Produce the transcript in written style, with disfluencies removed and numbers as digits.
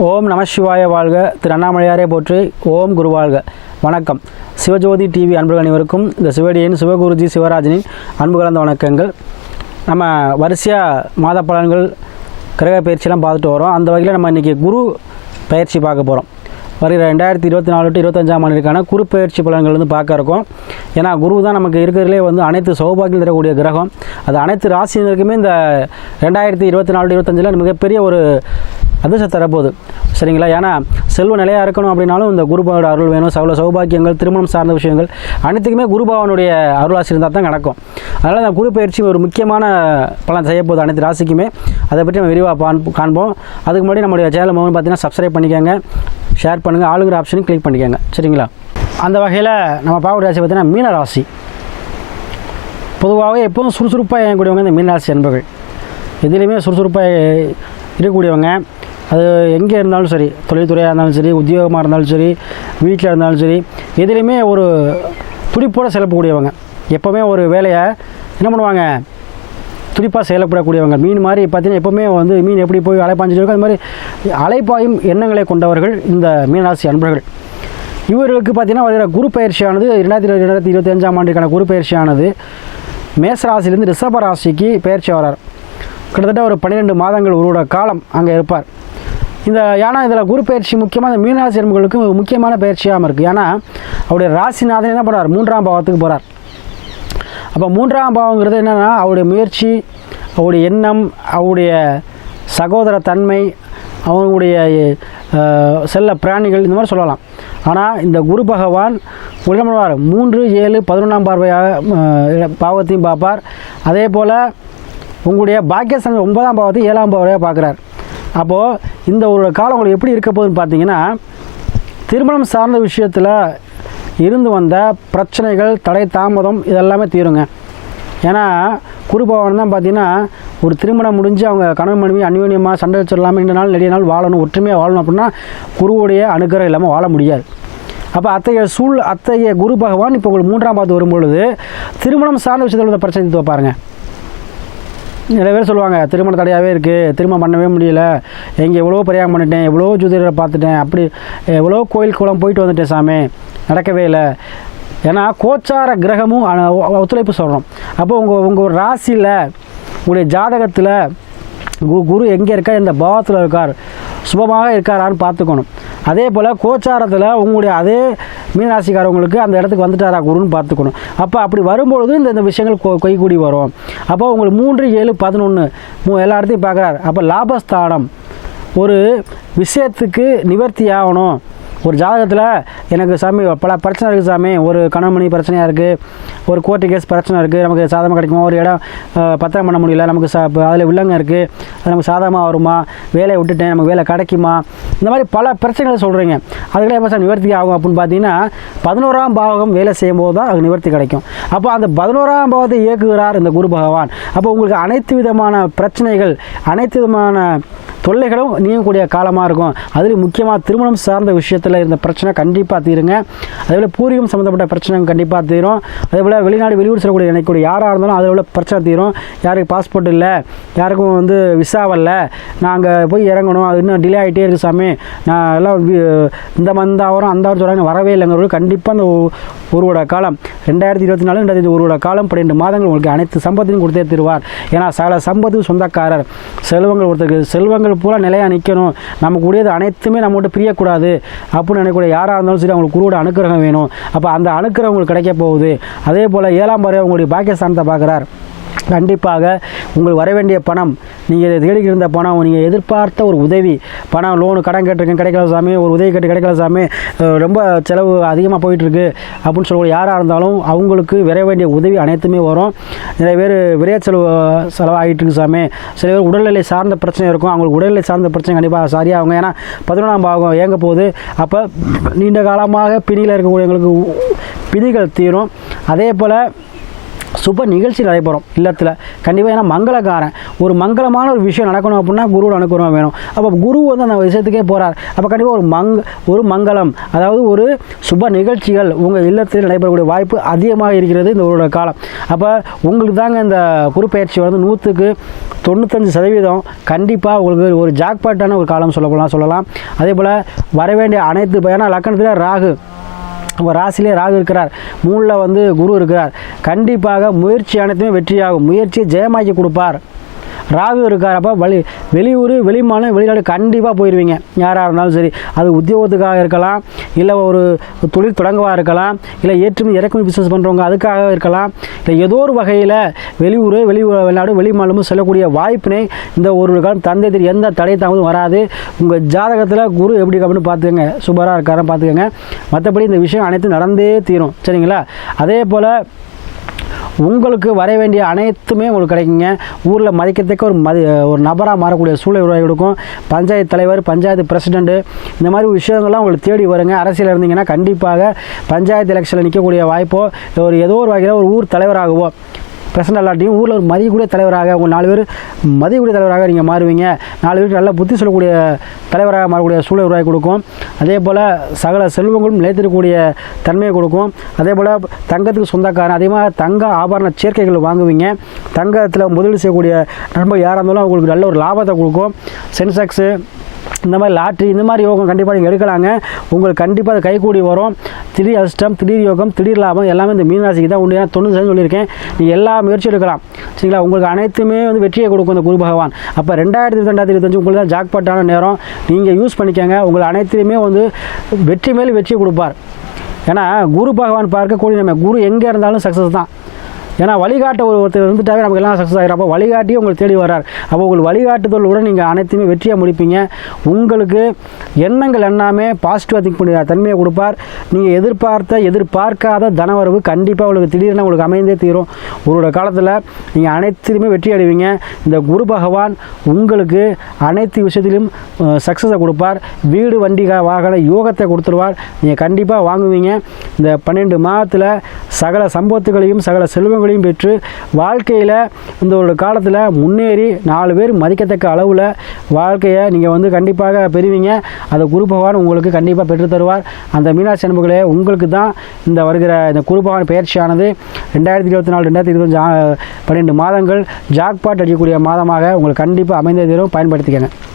ஓம் நம சிவாய வாழ்க. திரு அண்ணாமலையாரே போற்றி. ஓம் குரு வாழ்க. வணக்கம். சிவஜோதி டிவி அன்பர்கள் அனைவருக்கும் இந்த சிவடியின் சிவகுருஜி சிவராஜனின் அன்பு கலந்த வணக்கங்கள். நம்ம வரிசையாக மாத பலன்கள் கிரக பயிற்சியெல்லாம் பார்த்துட்டு வரோம். அந்த வகையில் நம்ம இன்றைக்கி குரு பயிற்சி பார்க்க போகிறோம். வருகிற 2024 to 25ஆம் ஆண்டிற்கான குரு பயிற்சி பலன்கள் பார்க்க இருக்கோம். ஏன்னா குரு தான் நமக்கு இருக்கிறதுலே அனைத்து சௌபாகியம் தரக்கூடிய கிரகம். அது அனைத்து ராசினருக்குமே இந்த 2024 to 25 மிகப்பெரிய ஒரு அதிர்ஷ்டம் தரப்போகுது. சரிங்களா? ஏன்னா செல்வ நிலையாக இருக்கணும் அப்படின்னாலும் இந்த குருபாவோட அருள் வேணும். சௌபாக்கியங்கள், திருமணம் சார்ந்த விஷயங்கள் அனைத்துக்குமே குருபாவனுடைய அருளாசி இருந்தால் தான் நடக்கும். அதனால் அந்த குரு பயிற்சி ஒரு முக்கியமான பலன் செய்யப்போகுது அனைத்து ராசிக்குமே. அதை பற்றி நம்ம விரிவாக காண்போம். அதுக்கு முன்னாடி நம்முடைய சேனல் பார்த்தீங்கன்னா சப்ஸ்கிரைப் பண்ணிக்கோங்க, ஷேர் பண்ணுங்கள், ஆளுங்கிற ஆப்ஷனையும் கிளிக் பண்ணிக்கோங்க. சரிங்களா? அந்த வகையில் நம்ம பார்க்குற ராசி பார்த்தீங்கன்னா மீன ராசி. பொதுவாகவே எப்போதும் சுறுசுறுப்பாக இயங்கக்கூடியவங்க இந்த மீனராசி என்பர்கள். எதிலையுமே சுறுசுறுப்பாக இருக்கக்கூடியவங்க. அது எங்கே இருந்தாலும் சரி, தொழில்துறையாக இருந்தாலும் சரி, உத்தியோகமாக இருந்தாலும் சரி, வீட்டில் இருந்தாலும் சரி, எதிலையுமே ஒரு துடிப்போடு செயல்படக்கூடியவங்க. எப்போவுமே ஒரு வேலையை என்ன பண்ணுவாங்க, துடிப்பாக செயல்படக்கூடியவங்க. மீன் மாதிரி பார்த்தீங்கன்னா எப்போவுமே மீன் எப்படி போய் அலைப்பாஞ்சிட்டு இருக்கும், அது மாதிரி அலைப்பாயும் எண்ணங்களை கொண்டவர்கள் இந்த மீனராசி அன்பர்கள். இவர்களுக்கு பார்த்திங்கன்னா வருகிற குரு பயிற்சியானது 2025ஆம் ஆண்டுக்கான குரு பயிற்சியானது மேசராசிலேருந்து ரிஷப ராசிக்கு பயிற்சி வரார். கிட்டத்தட்ட ஒரு 12 மாதங்கள் ஒருவோட காலம் அங்கே இருப்பார். ஏன்னா இதில் குரு பயிற்சி முக்கியமாக இந்த மீனராசி அன்பர்களுக்கு முக்கியமான பயிற்சியாகவும் இருக்குது. ஏன்னா அவருடைய ராசிநாதன் என்ன பண்ணுறார், 3ஆம் பாவத்துக்கு போகிறார். அப்போ 3ஆம் பாவங்கிறது என்னென்னா அவருடைய முயற்சி, அவருடைய எண்ணம், அவருடைய சகோதர தன்மை, அவங்களுடைய செல்ல பிராணிகள், இந்த மாதிரி சொல்லலாம். ஆனால் இந்த குரு பகவான் என்ன பண்ணுவார், 3, 7, 11ஆம் பார்வையாக பாவத்தையும் பார்ப்பார். அதே போல் உங்களுடைய பாக்கியஸ்தானம் 9ஆம் பாவத்தையும் 7ஆம் பாவத்தையும் பார்க்குறார். அப்போது இந்த ஒரு காலம் உங்களுக்கு எப்படி இருக்க போகுதுன்னு பார்த்தீங்கன்னா, திருமணம் சார்ந்த விஷயத்தில் இருந்து வந்த பிரச்சனைகள், தடை, தாமதம் இதெல்லாமே தீருங்க. ஏன்னா குரு பகவான் தான் பார்த்தீங்கன்னா ஒரு திருமணம் முடிஞ்சு அவங்க கணவன் மனைவி அந்யோன்யமாக சண்டை வச்சிடலாமல் 2 நாள் 4 நாள் வாழணும், ஒற்றுமையாக வாழணும் அப்படின்னா குருவுடைய அனுகிரகம் இல்லாமல் வாழ முடியாது. அப்போ அத்தகைய குரு பகவான் இப்போ உங்களுக்கு 3ஆம் பாவத்து வரும்பொழுது திருமணம் சார்ந்த விஷயத்தில் உள்ள பிரச்சனை தீர்த்து வைப்பாருங்க. நிறைய பேர் சொல்லுவாங்க, திருமண தடையாகவே இருக்குது, திருமணம் பண்ணவே முடியல, எங்கே எவ்வளோ பரிகாரம் பண்ணிட்டேன், எவ்வளோ ஜோதிடரை பார்த்துட்டேன், அப்படி எவ்வளோ கோயில் குளம் போயிட்டு வந்துட்டேன் சாமி, நடக்கவே இல்லை. ஏன்னா கோச்சார கிரகமும் ஒத்துழைப்பு சொல்கிறோம். அப்போ உங்கள் ஒரு ராசியில் உங்களுடைய ஜாதகத்தில் குரு எங்கே இருக்கார், எந்த பாவத்தில் இருக்கார், சுபமாக இருக்காரான்னு பார்த்துக்கணும். அதே போல் கோச்சாரத்தில் உங்களுடைய அதே மீனராசிக்காரவங்களுக்கு அந்த இடத்துக்கு வந்துட்டாரா குருன்னு பார்த்துக்கணும். அப்போ அப்படி வரும்பொழுது இந்த விஷயங்கள் கைகூடி வரும். அப்போ உங்களுக்கு 3, 7, 11 எல்லா இடத்தையும் பார்க்குறாரு. அப்போ லாபஸ்தானம் ஒரு விஷயத்துக்கு நிவர்த்தி ஆகணும். ஒரு ஜாதகத்தில் எனக்கு சாமி பல பிரச்சனை இருக்குது சாமி, ஒரு கணவன் மணி பிரச்சனையாக இருக்குது, ஒரு கோர்ட்டு கேஸ் பிரச்சனை இருக்குது, நமக்கு சாதகமாக கிடைக்குமா, ஒரு இடம் பத்திரம் பண்ண முடியல, நமக்கு அதில் வில்லங்க இருக்குது, அது நமக்கு சாதகமாக வருமா, வேலையை விட்டுட்டேன், நமக்கு வேலை கிடைக்குமா, இந்த மாதிரி பல பிரச்சனைகளை சொல்கிறீங்க. அதுக்கெல்லாம் எப்போ சார் நிவர்த்தி ஆகும் அப்படின்னு பார்த்தீங்கன்னா 11ஆம் பாவகம் வேலை செய்யும்போது தான் அது நிவர்த்தி கிடைக்கும். அப்போ அந்த 11ஆம் பாவத்தை இயக்குகிறார் இந்த குரு பகவான். அப்போ உங்களுக்கு அனைத்து விதமான பிரச்சனைகள், அனைத்து விதமான தொல்லைகளும் நீங்கக்கூடிய காலமாக இருக்கும். அதில் முக்கியமாக திருமணம் சார்ந்த விஷயத்தில் இருந்த பிரச்சனை கண்டிப்பாக தீருங்க. அதேபோல் பூர்வீகம் சம்மந்தப்பட்ட பிரச்சனை கண்டிப்பாக தீரும். அதேபோல் வெளிநாடு வெளியூர் செல்லக்கூடிய நினைக்கக்கூடிய யாராக இருந்தாலும் அதில் உள்ள பிரச்சனை தீரும். யாருக்கு பாஸ்போர்ட் இல்லை, யாருக்கும் விசாவல்ல, நாங்கள் போய் இறங்கணும், அது இன்னும் டிலே ஆகிட்டே இருக்குது சாமி, நான் எல்லாம் இந்த வரும் அந்த சொல்கிறாங்க, வரவே இல்லைங்கிறவங்க கண்டிப்பாக அந்த ஒருவோட காலம் 2024 2025 காலம் 12 மாதங்கள் உங்களுக்கு அனைத்து சம்பத்தையும் கொடுத்தே தருவார். ஏன்னா சகல சம்பத்து சொந்தக்காரர். செல்வங்கள் ஒருத்தருக்கு செல்வங்கள் பூரா நிலையாக நிற்கணும், நமக்கு உடையது அனைத்துமே நம்மகிட்ட பிரியக்கூடாது அப்படின்னு நினைக்கக்கூடிய யாராக இருந்தாலும் சரி, அவங்களுக்கு குருவோட அனுக்கிரகம் வேணும். அப்போ அந்த அனுக்கிரகம் உங்களுக்கு கிடைக்க போகுது. அதே போல் 7ஆம் பாவம் உங்களுடைய பாக்கியஸ்தானத்தை பார்க்குறார். கண்டிப்பாக உங்களுக்கு வர வேண்டிய பணம், நீங்கள் தேடிக்கிட்டு இருந்த பணம், நீங்கள் எதிர்பார்த்த ஒரு உதவி, பணம் லோனு கடன் கேட்டிருக்கேன் கிடைக்கல சாமி, ஒரு உதவி கேட்டு கிடைக்கல சாமி, ரொம்ப செலவு அதிகமாக போயிட்டுருக்கு அப்படின்னு சொல்லக்கூடிய யாராக இருந்தாலும் அவங்களுக்கு வர வேண்டிய உதவி அனைத்துமே வரும். நிறைய பேர் விரைய செலவாகிட்டு இருக்கு சாமி, சில பேர் உடல்நிலை சார்ந்த பிரச்சனை இருக்கும், அவங்களுக்கு உடல்நிலை சார்ந்த பிரச்சனை கண்டிப்பாக சரியாகுங்க. ஏன்னா 11ஆம் பாவம் இயங்க போகுது. அப்போ நீண்ட காலமாக பிணியில் இருக்கக்கூடியவங்களுக்கு பிணிகள் தீரும். அதே போல் சுப நிகழ்ச்சி நடைபெறும் இல்லத்தில் கண்டிப்பாக. ஏன்னா மங்களக்காரன், ஒரு மங்களமான ஒரு விஷயம் நடக்கணும் அப்படின்னா குருவோட அனுகூலம் வேணும். அப்போ குரு வந்து அந்த விஷயத்துக்கே போகிறார். அப்போ கண்டிப்பாக ஒரு மங்களம், அதாவது ஒரு சுப நிகழ்ச்சிகள் உங்கள் இல்லத்தில் நடைபெறக்கூடிய வாய்ப்பு அதிகமாக இருக்கிறது இந்த ஒரு காலம். அப்போ உங்களுக்கு தாங்க இந்த குரு பயிற்சி வந்து 100% கண்டிப்பாக உங்களுக்கு ஒரு ஜாக்பாட்டான ஒரு காலம் சொல்லலாம். அதே போல் வர வேண்டிய அனைத்து, ஏன்னா லக்கணத்தில் ராகு, உங்கள் ராசிலே ராகு இருக்கிறார், 3ல் வந்து குரு இருக்கிறார். கண்டிப்பாக முயற்சி அனைத்துமே வெற்றியாகும், முயற்சியை ஜெயமாக்கி கொடுப்பார். ராகு இருக்கார். அப்போ வெளியூர் வெளிமாநிலம் வெளிநாடு கண்டிப்பாக போயிடுவீங்க. யாராக இருந்தாலும் சரி, அது உத்தியோகத்துக்காக இருக்கலாம், இல்லை ஒரு தொழில் தொடங்கவாக இருக்கலாம், இல்லை ஏற்றுமதி இறக்குமதி பிஸ்னஸ் பண்ணுறவங்க அதுக்காக இருக்கலாம், இல்லை ஏதோ ஒரு வகையில் வெளியூர் வெளிநாடு வெளிமாநிலமும் செல்லக்கூடிய வாய்ப்பினை இந்த ஒரு காலம் தந்தை தெரியும், எந்த தடை தாமதும் வராது. உங்கள் ஜாதகத்தில் குரு எப்படி அப்படின்னு பார்த்துக்கங்க, சூப்பராக இருக்காரன்னு பார்த்துக்கங்க. மற்றபடி இந்த விஷயம் அனைத்தும் நடந்தே தீரும். சரிங்களா? அதே போல் உங்களுக்கு வர வேண்டிய அனைத்துமே உங்களுக்கு கிடைக்குங்க. ஊரில் மதிக்கத்தக்க ஒரு நபராக மாறக்கூடிய சூழல் உருவாகி கொடுக்கும். பஞ்சாயத்து தலைவர், பஞ்சாயத்து பிரசிடெண்ட்டு, இந்த மாதிரி விஷயங்கள்லாம் உங்களுக்கு தேடி வருங்க. அரசியல் இருந்தீங்கன்னா கண்டிப்பாக பஞ்சாயத்து எலெக்ஷனில் நிற்கக்கூடிய வாய்ப்போ, ஏதோ ஒரு வகையில் ஒரு ஊர் தலைவராகவோ, பிரசிடண்ட் இல்லாட்டியும் ஊரில் ஒரு மதிக்கக்கூடிய தலைவராக, உங்கள் 4 பேர் மதிக்கக்கூடிய தலைவராக நீங்கள் மாறுவீங்க. 4 பேருக்கு நல்லா புத்தி சொல்லக்கூடிய தலைவராக மாறக்கூடிய சூழல் உருவாக்கி கொடுக்கும். அதே போல் சகல செல்வங்களும் நிலைத்திருக்கக்கூடிய தன்மையை கொடுக்கும். அதே போல் தங்கத்துக்கு சொந்தக்காரன், அதிகமாக தங்க ஆபரண சேர்க்கைகள் வாங்குவீங்க. தங்கத்தில் முதலீடு செய்யக்கூடிய நண்பர் யாராக இருந்தாலும் அவங்களுக்கு நல்ல ஒரு லாபத்தை கொடுக்கும். சென்செக்ஸு, இந்த மாதிரி லாட்ரி, இந்த மாதிரி யோகம் கண்டிப்பாக நீங்கள் எடுக்கலாங்க. உங்களுக்கு கண்டிப்பாக அது கைகூடி வரும். திடீர் அதிர்ஷ்டம், திடீர் யோகம், திடீர் லாபம் எல்லாமே இந்த மீனராசிக்கு தான் உண்டு. 90% சொல்லியிருக்கேன். நீங்கள் எல்லா முயற்சியும் எடுக்கலாம். சரிங்களா? உங்களுக்கு அனைத்துமே வந்து வெற்றியை கொடுக்கும் இந்த குரு பகவான். அப்போ 2022-2025 உங்களுக்கு தான் ஜாக்பாட்டான நேரம். நீங்கள் யூஸ் பண்ணிக்கோங்க. உங்களை அனைத்துலேயுமே வந்து வெற்றி மேல் வெற்றியை கொடுப்பார். ஏன்னா குரு பகவான் பார்க்கக்கூடிய நம்ம குரு எங்கே இருந்தாலும் சக்ஸஸ் தான். ஏன்னா வழிகாட்ட ஒருத்தர் இருந்துட்டாவே நமக்கு எல்லாம் சக்ஸஸ் ஆகிடும். அப்போ வழிகாட்டியும் உங்களுக்கு தேடி வர்றார். அப்போ உங்களுக்கு வழிகாட்டுதலுடன் நீங்கள் அனைத்துமே வெற்றியாக முடிப்பீங்க. உங்களுக்கு எண்ணங்கள் எல்லாமே பாசிட்டிவாக திங்க் பண்ணி தன்மையை கொடுப்பார். நீங்கள் எதிர்பார்க்காத தனவரவு கண்டிப்பாக உங்களுக்கு திடீர்னு உங்களுக்கு அமைந்தே தீரும். உங்களோட காலத்தில் நீங்கள் அனைத்திலுமே வெற்றி அடைவீங்க. இந்த குரு பகவான் உங்களுக்கு அனைத்து விஷயத்திலும் சக்ஸஸை கொடுப்பார். வீடு வண்டி வாகன யோகத்தை கொடுத்துருவார். நீங்கள் கண்டிப்பாக வாங்குவீங்க. இந்த 12 மாதத்தில் சகல சம்பத்துகளையும் சகல செல்வங்களையும் பெற்று வாழ்க்கையில் இந்த ஒரு காலத்தில் முன்னேறி 4 பேர் மதிக்கத்தக்க அளவில் வாழ்க்கையை நீங்கள் வந்து கண்டிப்பாக பெறுவீங்க. அதை குரு பகவான் உங்களுக்கு கண்டிப்பாக பெற்று தருவார். அந்த மீனாட்சி அன்புகளே, உங்களுக்கு தான் இந்த வருகிற இந்த குரு பகவான் பயிற்சியானது 2024-2025 12 மாதங்கள் ஜாக்பாட் அடிக்கக்கூடிய மாதமாக உங்களுக்கு கண்டிப்பாக அமைந்தே தரும். பயன்படுத்திக்கங்க.